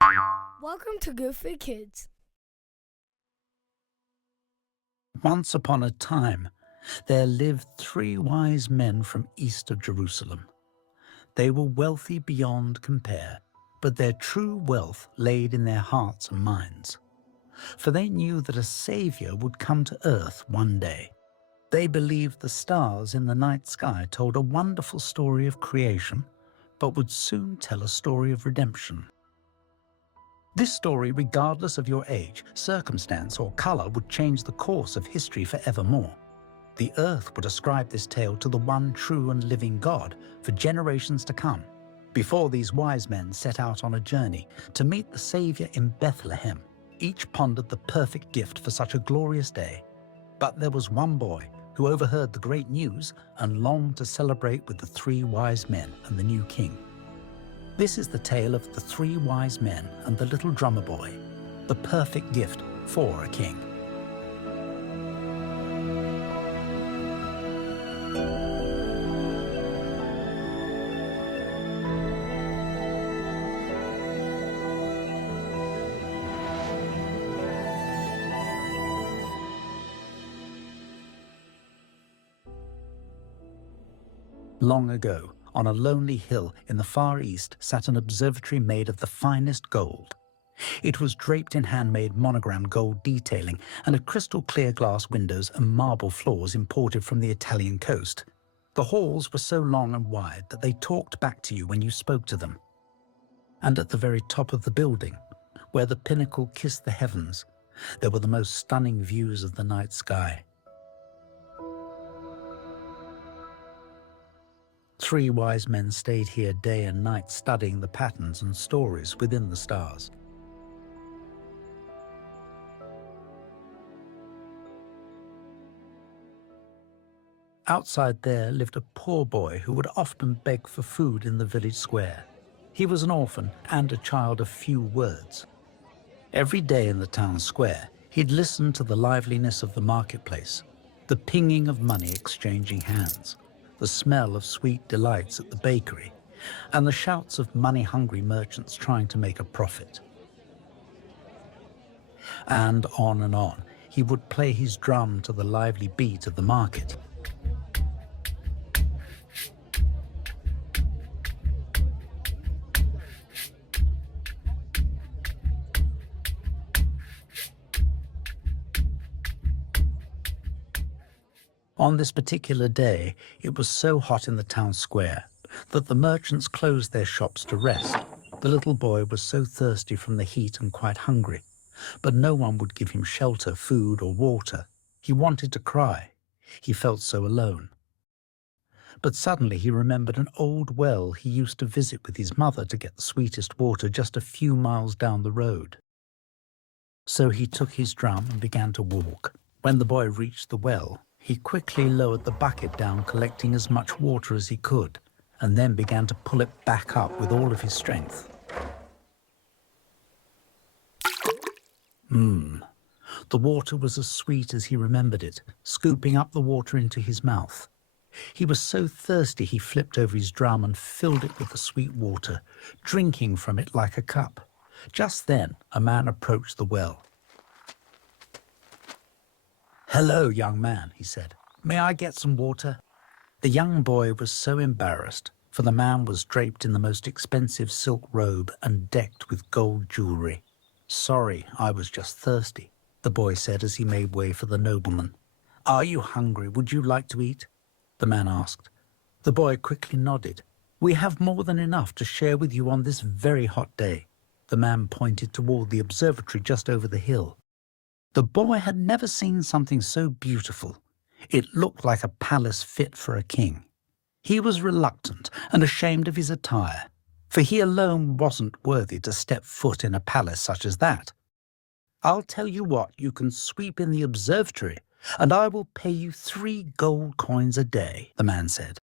Welcome to Good for Kids. Once upon a time, there lived 3 wise men from east of Jerusalem. They were wealthy beyond compare, but their true wealth laid in their hearts and minds. For they knew that a Savior would come to earth one day. They believed the stars in the night sky told a wonderful story of creation, but would soon tell a story of redemption. This story, regardless of your age, circumstance, or color, would change the course of history forevermore. The earth would ascribe this tale to the one true and living God for generations to come. Before these wise men set out on a journey to meet the Savior in Bethlehem, each pondered the perfect gift for such a glorious day. But there was one boy who overheard the great news and longed to celebrate with the 3 wise men and the new king. This is the tale of the 3 wise men and the little drummer boy, the perfect gift for a king. Long ago, on a lonely hill in the Far East sat an observatory made of the finest gold. It was draped in handmade monogrammed gold detailing and had crystal-clear glass windows and marble floors imported from the Italian coast. The halls were so long and wide that they talked back to you when you spoke to them. And at the very top of the building, where the pinnacle kissed the heavens, there were the most stunning views of the night sky. 3 wise men stayed here day and night studying the patterns and stories within the stars. Outside there lived a poor boy who would often beg for food in the village square. He was an orphan and a child of few words. Every day in the town square, he'd listen to the liveliness of the marketplace, the pinging of money exchanging hands, the smell of sweet delights at the bakery, and the shouts of money-hungry merchants trying to make a profit. And on, he would play his drum to the lively beat of the market. On this particular day, it was so hot in the town square that the merchants closed their shops to rest. The little boy was so thirsty from the heat and quite hungry, but no one would give him shelter, food, or water. He wanted to cry. He felt so alone. But suddenly he remembered an old well he used to visit with his mother to get the sweetest water just a few miles down the road. So he took his drum and began to walk. When the boy reached the well, he quickly lowered the bucket down, collecting as much water as he could, and then began to pull it back up with all of his strength. The water was as sweet as he remembered it, scooping up the water into his mouth. He was so thirsty he flipped over his drum and filled it with the sweet water, drinking from it like a cup. Just then, a man approached the well. "Hello, young man," he said. "May I get some water?" The young boy was so embarrassed, for the man was draped in the most expensive silk robe and decked with gold jewelry. "Sorry, I was just thirsty," the boy said as he made way for the nobleman. "Are you hungry? Would you like to eat?" the man asked. The boy quickly nodded. "We have more than enough to share with you on this very hot day." The man pointed toward the observatory just over the hill. The boy had never seen something so beautiful. It looked like a palace fit for a king. He was reluctant and ashamed of his attire, for he alone wasn't worthy to step foot in a palace such as that. "I'll tell you what, you can sweep in the observatory, and I will pay you 3 gold coins a day," the man said.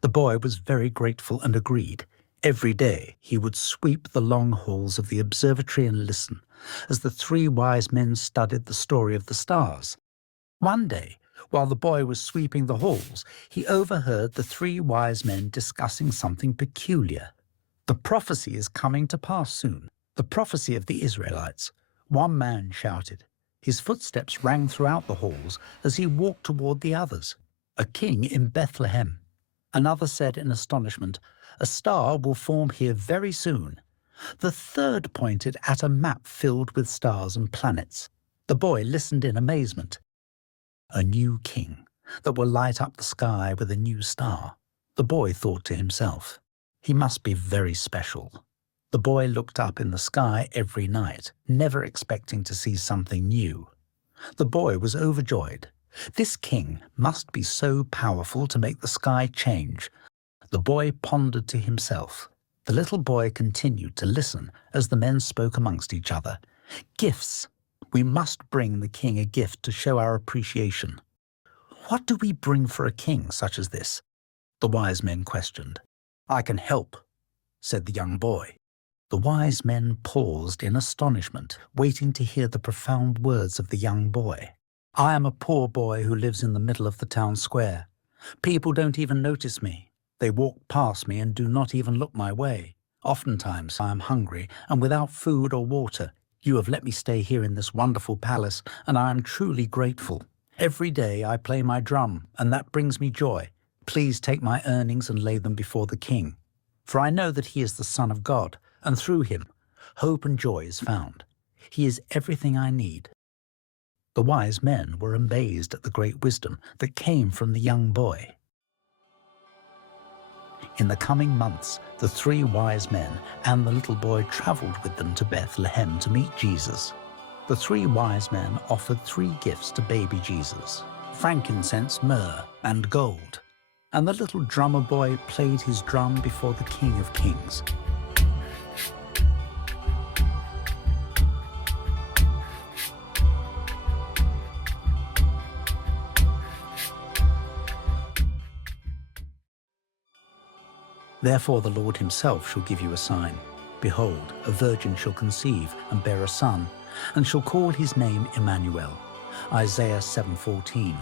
The boy was very grateful and agreed. Every day he would sweep the long halls of the observatory and listen as the 3 wise men studied the story of the stars. One day, while the boy was sweeping the halls, he overheard the 3 wise men discussing something peculiar. "The prophecy is coming to pass soon. The prophecy of the Israelites. One man shouted. His footsteps rang throughout the halls as he walked toward the others. A king in Bethlehem. Another said in astonishment, a star will form here very soon. The third pointed at a map filled with stars and planets. The boy listened in amazement. A new king that will light up the sky with a new star. The boy thought to himself, he must be very special. The boy looked up in the sky every night, never expecting to see something new. The boy was overjoyed. This king must be so powerful to make the sky change. The boy pondered to himself. The little boy continued to listen as the men spoke amongst each other. Gifts. We must bring the king a gift to show our appreciation. What do we bring for a king such as this? The wise men questioned. I can help, said the young boy. The wise men paused in astonishment, waiting to hear the profound words of the young boy. I am a poor boy who lives in the middle of the town square. People don't even notice me. They walk past me and do not even look my way. Oftentimes I am hungry and without food or water. You have let me stay here in this wonderful palace, and I am truly grateful. Every day I play my drum, and that brings me joy. Please take my earnings and lay them before the king. For I know that he is the Son of God, and through him, hope and joy is found. He is everything I need. The wise men were amazed at the great wisdom that came from the young boy. In the coming months, the 3 wise men and the little boy traveled with them to Bethlehem to meet Jesus. The 3 wise men offered 3 gifts to baby Jesus: frankincense, myrrh, and gold. And the little drummer boy played his drum before the King of Kings. Therefore the Lord himself shall give you a sign. Behold, a virgin shall conceive and bear a son, and shall call his name Emmanuel. Isaiah 7:14.